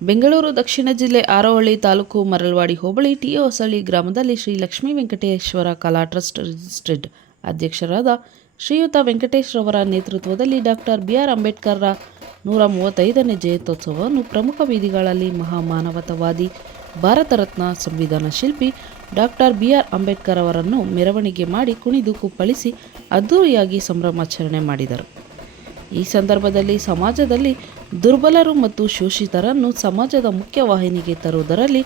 ಬೆಂಗಳೂರು ದಕ್ಷಿಣ ಜಿಲ್ಲೆ ಆರೋಹಳ್ಳಿ ತಾಲೂಕು ಮರಳವಾಡಿ ಹೋಬಳಿ ಟಿ ಹೊಸಳ್ಳಿ ಗ್ರಾಮದಲ್ಲಿ ಶ್ರೀ ಲಕ್ಷ್ಮೀ ವೆಂಕಟೇಶ್ವರ ಕಲಾ ಟ್ರಸ್ಟ್ ರಿಜಿಸ್ಟ್ರೇಡ್ ಅಧ್ಯಕ್ಷರಾದ ಶ್ರೀಯುತ ವೆಂಕಟೇಶ್ ರವರ ನೇತೃತ್ವದಲ್ಲಿ ಡಾಕ್ಟರ್ ಬಿ.ಆರ್. ಅಂಬೇಡ್ಕರ್ರ 135ನೇ ಜಯಂತ್ಯೋತ್ಸವವನ್ನು ಪ್ರಮುಖ ಬೀದಿಗಳಲ್ಲಿ ಮಹಾಮಾನವತಾವಾದಿ ಭಾರತ ರತ್ನ ಸಂವಿಧಾನ ಶಿಲ್ಪಿ ಡಾಕ್ಟರ್ ಬಿ.ಆರ್. ಅಂಬೇಡ್ಕರ್ ಅವರನ್ನು ಮೆರವಣಿಗೆ ಮಾಡಿ ಕುಣಿದು ಕುಪ್ಪಳಿಸಿ ಅದ್ದೂರಿಯಾಗಿ ಸಂಭ್ರಮಾಚರಣೆ ಮಾಡಿದರು. ಈ ಸಂದರ್ಭದಲ್ಲಿ ಸಮಾಜದಲ್ಲಿ ದುರ್ಬಲರು ಮತ್ತು ಶೋಷಿತರನ್ನು ಸಮಾಜದ ಮುಖ್ಯವಾಹಿನಿಗೆ ತರುವುದರಲ್ಲಿ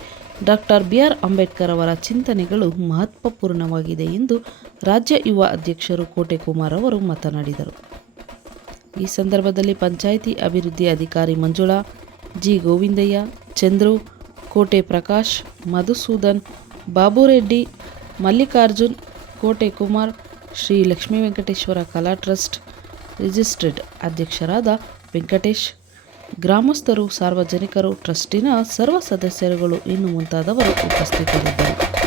ಡಾಕ್ಟರ್ ಬಿ.ಆರ್. ಅಂಬೇಡ್ಕರ್ ಅವರ ಚಿಂತನೆಗಳು ಮಹತ್ವಪೂರ್ಣವಾಗಿದೆ ಎಂದು ರಾಜ್ಯ ಯುವ ಅಧ್ಯಕ್ಷರು ಕೋಟೆ ಕುಮಾರ್ ಅವರು ಮಾತನಾಡಿದರು. ಈ ಸಂದರ್ಭದಲ್ಲಿ ಪಂಚಾಯಿತಿ ಅಭಿವೃದ್ಧಿ ಅಧಿಕಾರಿ ಮಂಜುಳಾ, ಜಿ. ಗೋವಿಂದಯ್ಯ, ಚಂದ್ರು, ಕೋಟೆ ಪ್ರಕಾಶ್, ಮಧುಸೂದನ್, ಬಾಬುರೆಡ್ಡಿ, ಮಲ್ಲಿಕಾರ್ಜುನ್, ಕೋಟೆ ಕುಮಾರ್, ಶ್ರೀ ಲಕ್ಷ್ಮೀ ವೆಂಕಟೇಶ್ವರ ಕಲಾ ಟ್ರಸ್ಟ್ ರಿಜಿಸ್ಟ್ರೇಡ್ ಅಧ್ಯಕ್ಷರಾದ ವೆಂಕಟೇಶ್, ಗ್ರಾಮಸ್ಥರು, ಸಾರ್ವಜನಿಕರು, ಟ್ರಸ್ಟಿನ ಸರ್ವ ಸದಸ್ಯರುಗಳು ಇನ್ನು ಮುಂತಾದವರು ಉಪಸ್ಥಿತರಿದ್ದರು.